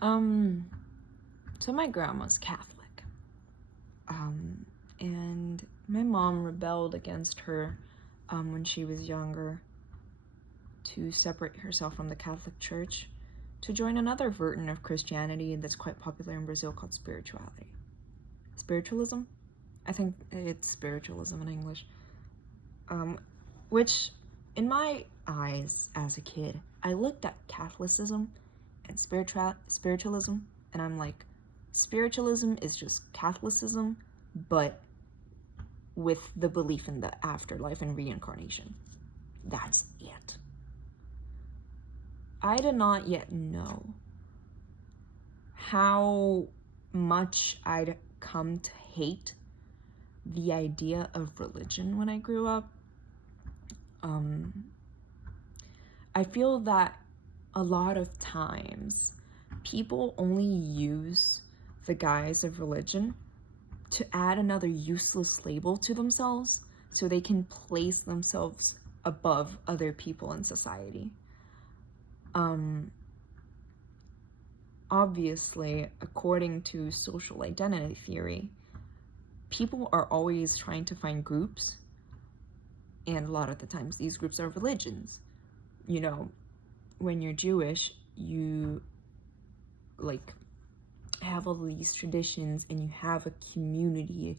Um, so my grandma's Catholic. And my mom rebelled against her when she was younger to separate herself from the Catholic Church to join another version of Christianity that's quite popular in Brazil called spirituality. Spiritualism? I think it's spiritualism in English. Which, in my eyes as a kid, I looked at Catholicism and spiritualism, and I'm like, spiritualism is just Catholicism, but with the belief in the afterlife and reincarnation. That's it. I did not yet know how much I'd come to hate the idea of religion when I grew up. I feel that a lot of times people only use the guise of religion to add another useless label to themselves so they can place themselves above other people in society. Obviously, according to social identity theory, people are always trying to find groups, and a lot of the times these groups are religions. You know, when you're Jewish, you like have all these traditions and you have a community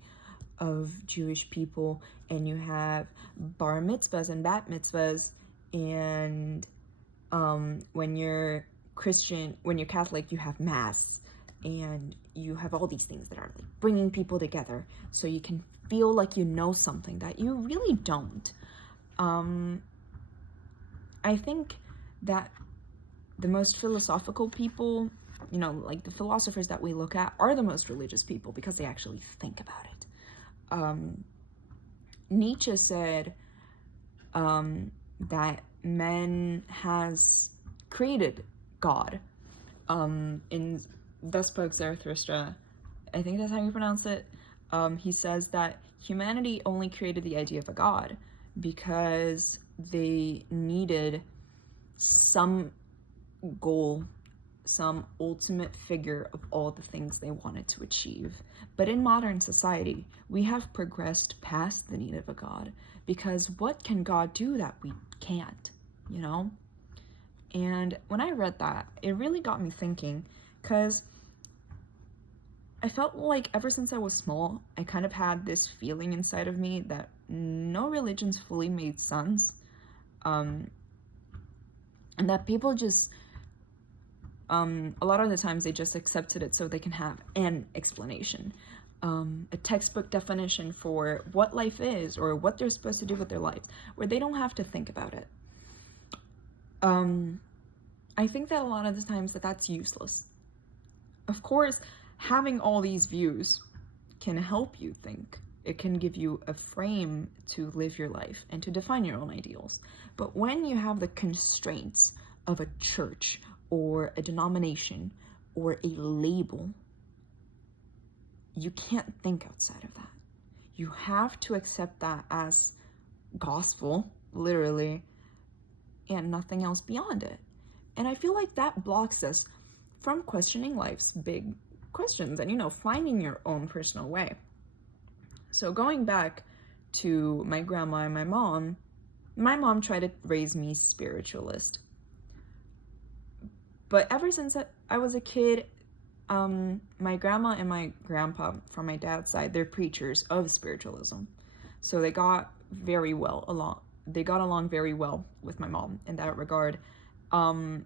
of Jewish people, and you have bar mitzvahs and bat mitzvahs, and when you're Christian, when you're Catholic, you have mass, and you have all these things that are like bringing people together so you can feel like you know something that you really don't. I think that the most philosophical people, you know, like the philosophers that we look at, are the most religious people because they actually think about it. Nietzsche said that man has created God. In Vespa Zarathustra, I think that's how you pronounce it, he says that humanity only created the idea of a God because they needed some goal, some ultimate figure of all the things they wanted to achieve. But in modern society, we have progressed past the need of a God, because what can God do that we can't, you know? And when I read that, it really got me thinking, because I felt like ever since I was small, I kind of had this feeling inside of me that no religions fully made sense, and that people just, a lot of the times they just accepted it so they can have an explanation, a textbook definition for what life is or what they're supposed to do with their lives, where they don't have to think about it. I think that a lot of the times that's useless. Of course, having all these views can help you think. It can give you a frame to live your life and to define your own ideals. But when you have the constraints of a church or a denomination or a label, you can't think outside of that. You have to accept that as gospel, literally, and nothing else beyond it. And I feel like that blocks us from questioning life's big questions and, you know, finding your own personal way. So going back to my grandma and my mom tried to raise me spiritualist. But ever since I was a kid, my grandma and my grandpa from my dad's side, they're preachers of spiritualism. So they got along very well with my mom in that regard. And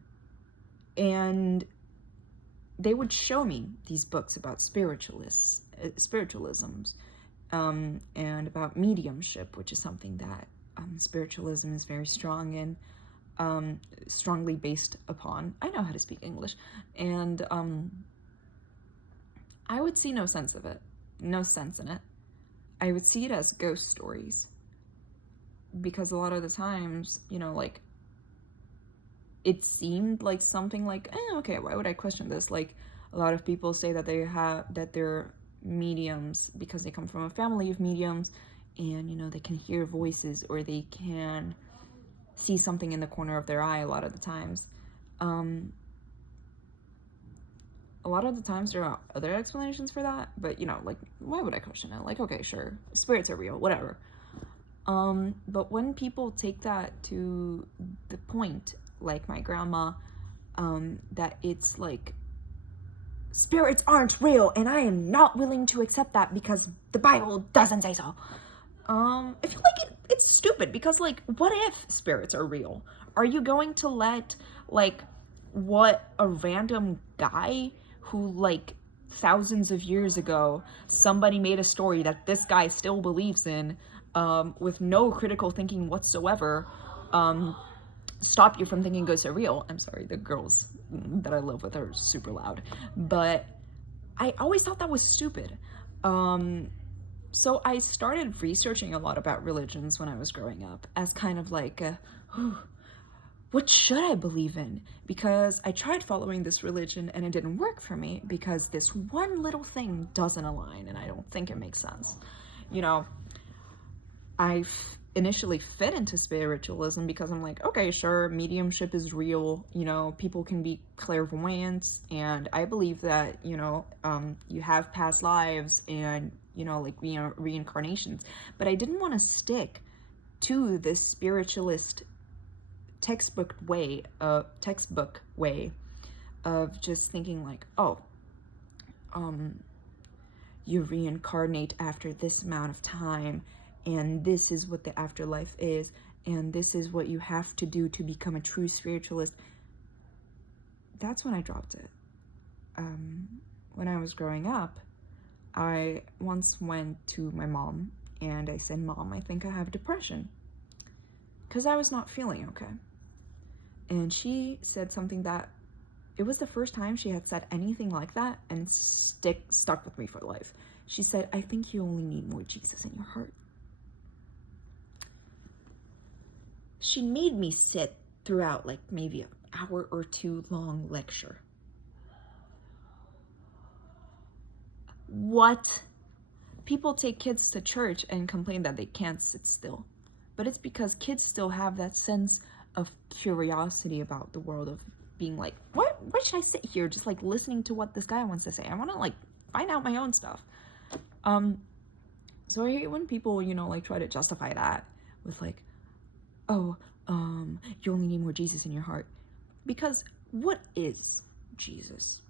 they would show me these books about spiritualisms, and about mediumship, which is something that spiritualism is very strong in, strongly based upon. I know how to speak English, and I would see no sense in it. I would see it as ghost stories, because a lot of the times, you know, like, it seemed like something like, okay, why would I question this? Like, a lot of people say that they're mediums because they come from a family of mediums, and, you know, they can hear voices or they can see something in the corner of their eye a lot of the times. a lot of the times there are other explanations for that, but you know, like, why would I question it? Like, okay, sure, spirits are real, whatever. But when people take that to the point, like my grandma, that it's like, spirits aren't real, and I am not willing to accept that because the Bible doesn't say so. I feel like it's stupid, because, like, what if spirits are real? Are you going to let, like, what a random guy who, like, thousands of years ago, somebody made a story that this guy still believes in, with no critical thinking whatsoever, stop you from thinking ghosts are real? I'm sorry, the girls that I live with are super loud. But I always thought that was stupid. So I started researching a lot about religions when I was growing up, as kind of like, what should I believe in? Because I tried following this religion and it didn't work for me because this one little thing doesn't align and I don't think it makes sense. You know, I initially fit into spiritualism because I'm like, okay, sure, mediumship is real, you know, people can be clairvoyants, and I believe that, you know, you have past lives and, you know, like, reincarnations. But I didn't want to stick to this spiritualist textbook way of just thinking like, oh, you reincarnate after this amount of time, and this is what the afterlife is, and this is what you have to do to become a true spiritualist. That's when I dropped it. When I was growing up, I once went to my mom and I said, Mom, I think I have depression, because I was not feeling okay. And she said something that, it was the first time she had said anything like that, and stuck with me for life. She said, I think you only need more Jesus in your heart. She made me sit throughout like maybe an hour or two long lecture. What? People take kids to church and complain that they can't sit still. But it's because kids still have that sense of curiosity about the world, of being like, why should I sit here just like listening to what this guy wants to say? I want to like find out my own stuff. So I hate when people, you know, like try to justify that with like, oh, you only need more Jesus in your heart. Because what is Jesus?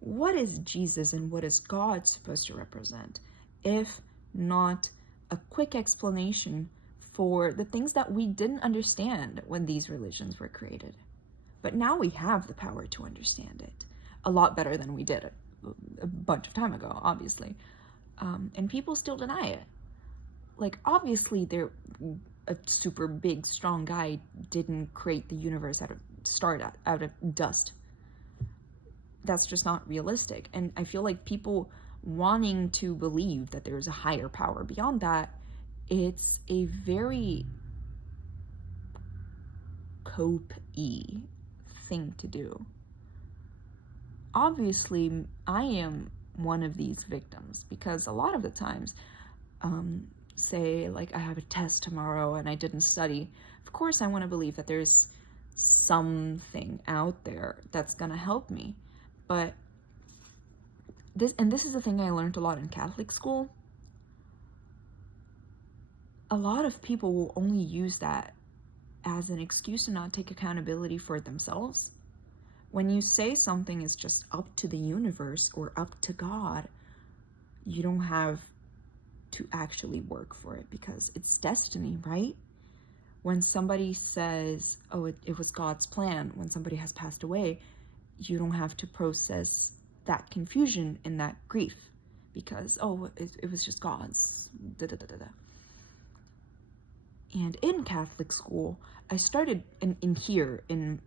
What is Jesus and what is God supposed to represent, if not a quick explanation for the things that we didn't understand when these religions were created? But now we have the power to understand it a lot better than we did a bunch of time ago, obviously. And people still deny it. Like, obviously, a super big, strong guy didn't create the universe out of dust. That's just not realistic. And I feel like people wanting to believe that there's a higher power beyond that, it's a very cope-y thing to do. Obviously, I am one of these victims, because a lot of the times, say like I have a test tomorrow and I didn't study, of course I want to believe that there's something out there that's gonna help me. But this is the thing I learned a lot in Catholic school. A lot of people will only use that as an excuse to not take accountability for themselves. When you say something is just up to the universe or up to God, you don't have to actually work for it, because it's destiny, right? When somebody says, oh, it was God's plan, when somebody has passed away, you don't have to process that confusion and that grief, because, oh, it was just God's, And in Catholic school, I started in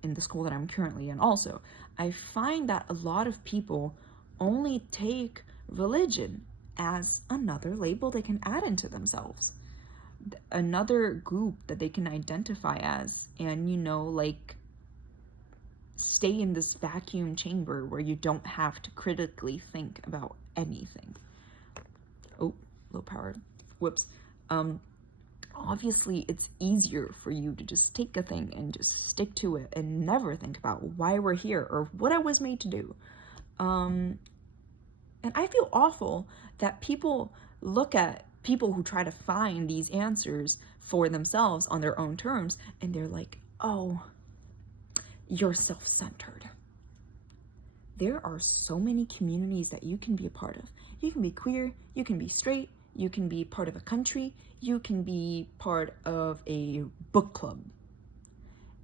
the school that I'm currently in also, I find that a lot of people only take religion as another label they can add into themselves, another group that they can identify as, and, you know, like, stay in this vacuum chamber where you don't have to critically think about anything. Oh, low powered. Whoops. Obviously, it's easier for you to just take a thing and just stick to it and never think about why we're here or what I was made to do. And I feel awful that people look at people who try to find these answers for themselves on their own terms, and they're like, oh, you're self-centered. There are so many communities that you can be a part of. You can be queer, you can be straight, you can be part of a country, you can be part of a book club.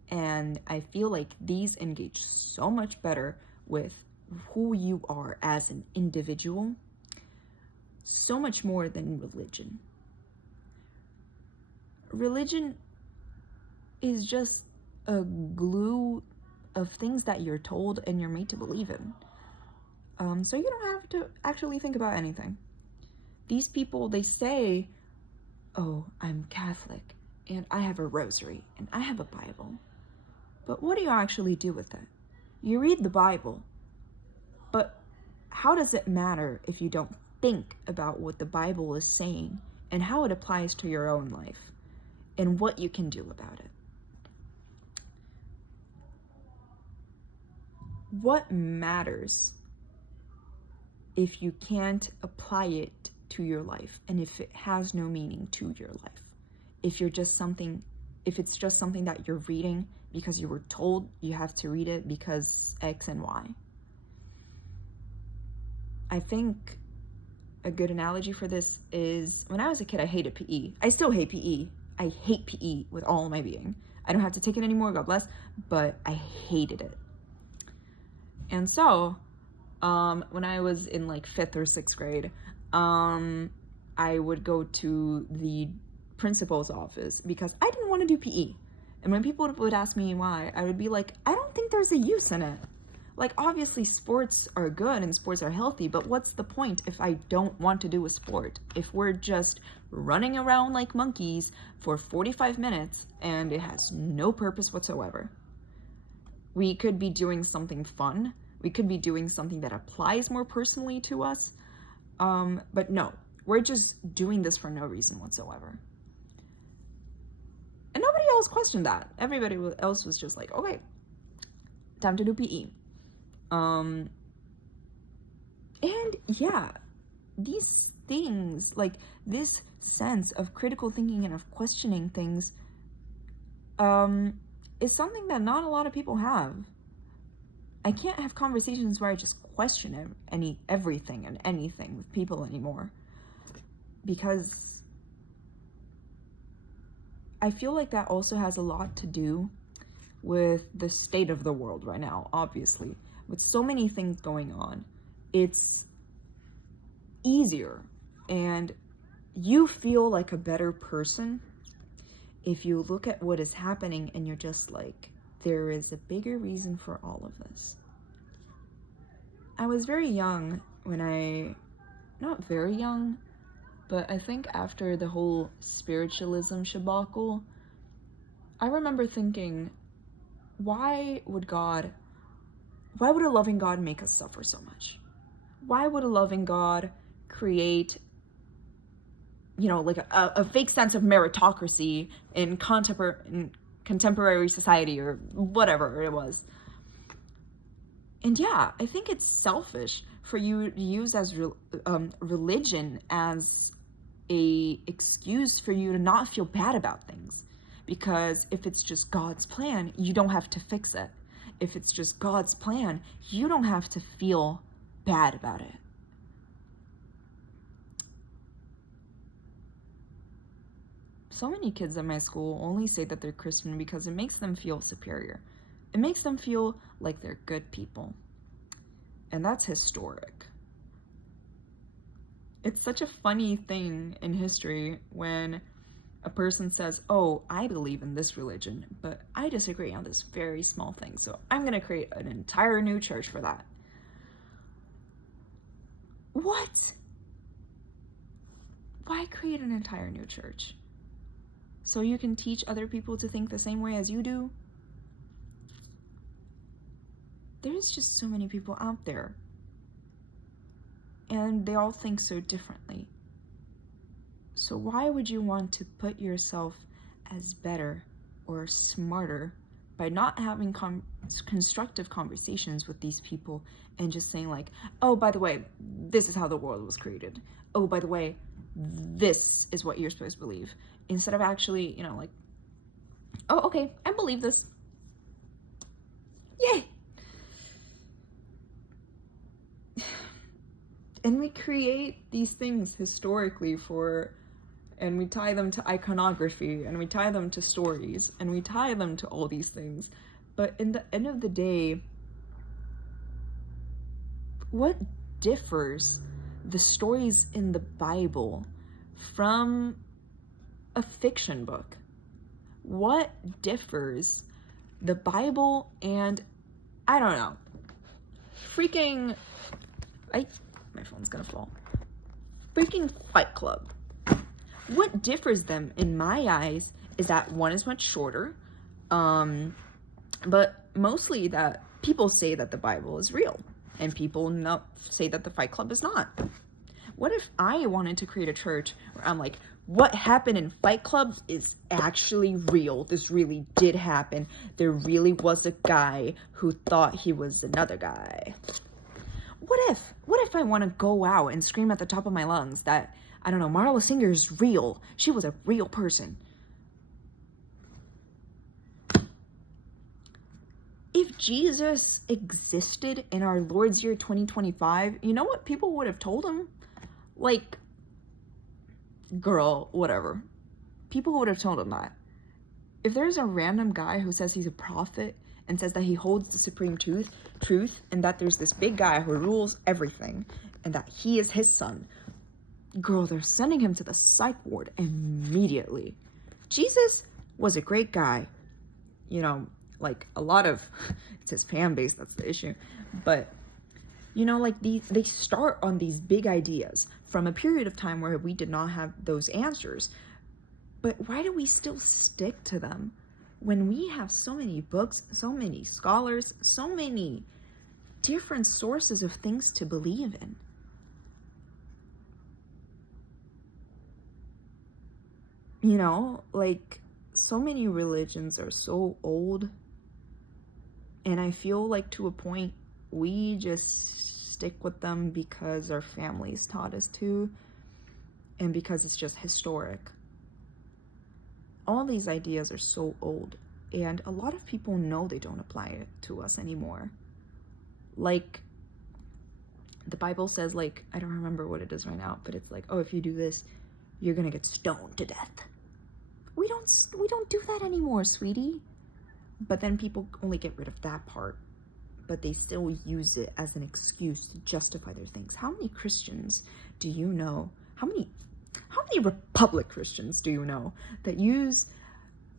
And I feel like these engage so much better with who you are as an individual, so much more than religion. Religion is just a glue of things that you're told and you're made to believe in. So you don't have to actually think about anything. These people, they say, oh, I'm Catholic, and I have a rosary, and I have a Bible. But what do you actually do with it? You read the Bible, but how does it matter if you don't think about what the Bible is saying and how it applies to your own life and what you can do about it? What matters if you can't apply it to your life and if it has no meaning to your life? If it's just something that you're reading because you were told you have to read it because X and Y. I think a good analogy for this is when I was a kid, I hated PE. I still hate PE. I hate PE with all of my being. I don't have to take it anymore, God bless, but I hated it. And so, when I was in like 5th or 6th grade, I would go to the principal's office because I didn't want to do PE. And when people would ask me why, I would be like, I don't think there's a use in it. Like, obviously sports are good and sports are healthy, but what's the point if I don't want to do a sport? If we're just running around like monkeys for 45 minutes and it has no purpose whatsoever. We could be doing something fun. We could be doing something that applies more personally to us. But no, we're just doing this for no reason whatsoever. And nobody else questioned that. Everybody else was just like, okay, time to do PE. And yeah, these things, like this sense of critical thinking and of questioning things, is something that not a lot of people have. I can't have conversations where I just question everything and anything with people anymore, because I feel like that also has a lot to do with the state of the world right now, obviously. With so many things going on, it's easier and you feel like a better person if you look at what is happening and you're just like, there is a bigger reason for all of this. I was very young when not very young, but I think after the whole spiritualism shabacle, I remember thinking, why would a loving God make us suffer so much? Why would a loving God create, like a fake sense of meritocracy in contemporary society or whatever it was? And yeah, I think it's selfish for you to use as religion as a excuse for you to not feel bad about things. Because if it's just God's plan, you don't have to fix it. If it's just God's plan, you don't have to feel bad about it. So many kids at my school only say that they're Christian because it makes them feel superior. It makes them feel like they're good people. And that's historic. It's such a funny thing in history when a person says, oh, I believe in this religion, but I disagree on this very small thing, so I'm going to create an entire new church for that. What? Why create an entire new church? So you can teach other people to think the same way as you do? There's just so many people out there, and they all think so differently. So why would you want to put yourself as better or smarter by not having constructive conversations with these people and just saying like, oh, by the way, this is how the world was created. Oh, by the way, this is what you're supposed to believe. Instead of actually, you know, like, oh, okay, I believe this. Yay! And we create these things historically and we tie them to iconography, and we tie them to stories, and we tie them to all these things. But in the end of the day, what differs the stories in the Bible from a fiction book? What differs the Bible and, I don't know, freaking, my phone's gonna fall. Freaking Fight Club. What differs them, in my eyes, is that one is much shorter, but mostly that people say that the Bible is real, and people say that the Fight Club is not. What if I wanted to create a church where I'm like, what happened in Fight Club is actually real. This really did happen. There really was a guy who thought he was another guy. What if I want to go out and scream at the top of my lungs that, I don't know, Marla Singer is real. She was a real person. If Jesus existed in our Lord's year 2025, you know what people would have told him? Like, girl, whatever. People would have told him that. If there's a random guy who says he's a prophet and says that he holds the supreme truth, and that there's this big guy who rules everything, and that he is his son, girl, they're sending him to the psych ward immediately. Jesus was a great guy. You know, like a lot of, it's his fan base, that's the issue. But, you know, like they start on these big ideas from a period of time where we did not have those answers. But why do we still stick to them when we have so many books, so many scholars, so many different sources of things to believe in? You know, like, so many religions are so old, and I feel like to a point we just stick with them because our families taught us to, and because it's just historic. All these ideas are so old, and a lot of people know they don't apply it to us anymore. Like, the Bible says, like, I don't remember what it is right now, but it's like, oh, if you do this, you're gonna get stoned to death. We don't do that anymore, sweetie. But then people only get rid of that part, but they still use it as an excuse to justify their things. How many Christians do you know? How many Republic Christians do you know that use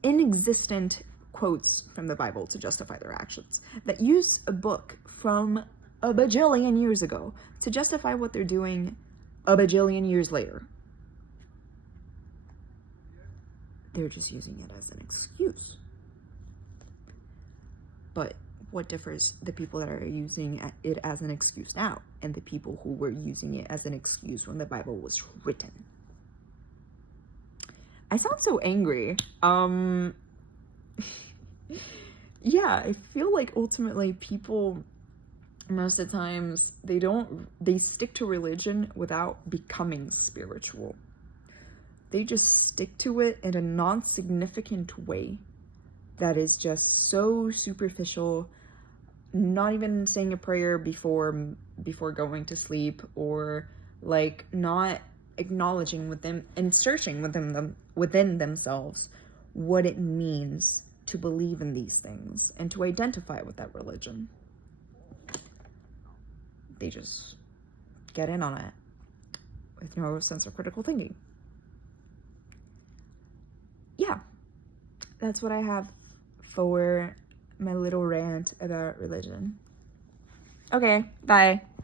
inexistent quotes from the Bible to justify their actions? That use a book from a bajillion years ago to justify what they're doing a bajillion years later? They're just using it as an excuse. But what differs the people that are using it as an excuse now and the people who were using it as an excuse when the Bible was written? I sound so angry. Yeah, I feel like ultimately people, most of the times, they stick to religion without becoming spiritual. They just stick to it in a non-significant way that is just so superficial, not even saying a prayer before going to sleep, or like not acknowledging with them and searching within themselves what it means to believe in these things and to identify with that religion. They just get in on it with no sense of critical thinking. Yeah, that's what I have for my little rant about religion. Okay, bye.